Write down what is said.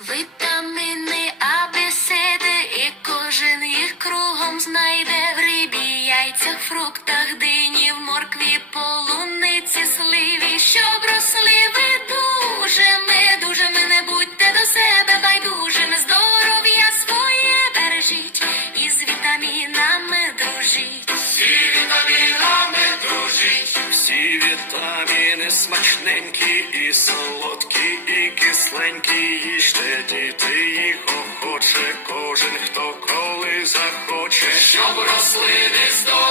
Вітаміни абеседи, і кожен їх кругом знайде в рибі, яйцях, фруктах, дині, в моркві, полуниці, сливі, щоб росли ви дужими, дужими не будьте до себе байдужими, здоров'я своє бережіть, і з вітамінами дружіть. Смачненькі і солодкі, і кисленькі, їжте діти їх охоче, кожен хто коли захоче, щоб рослини здоровенькі,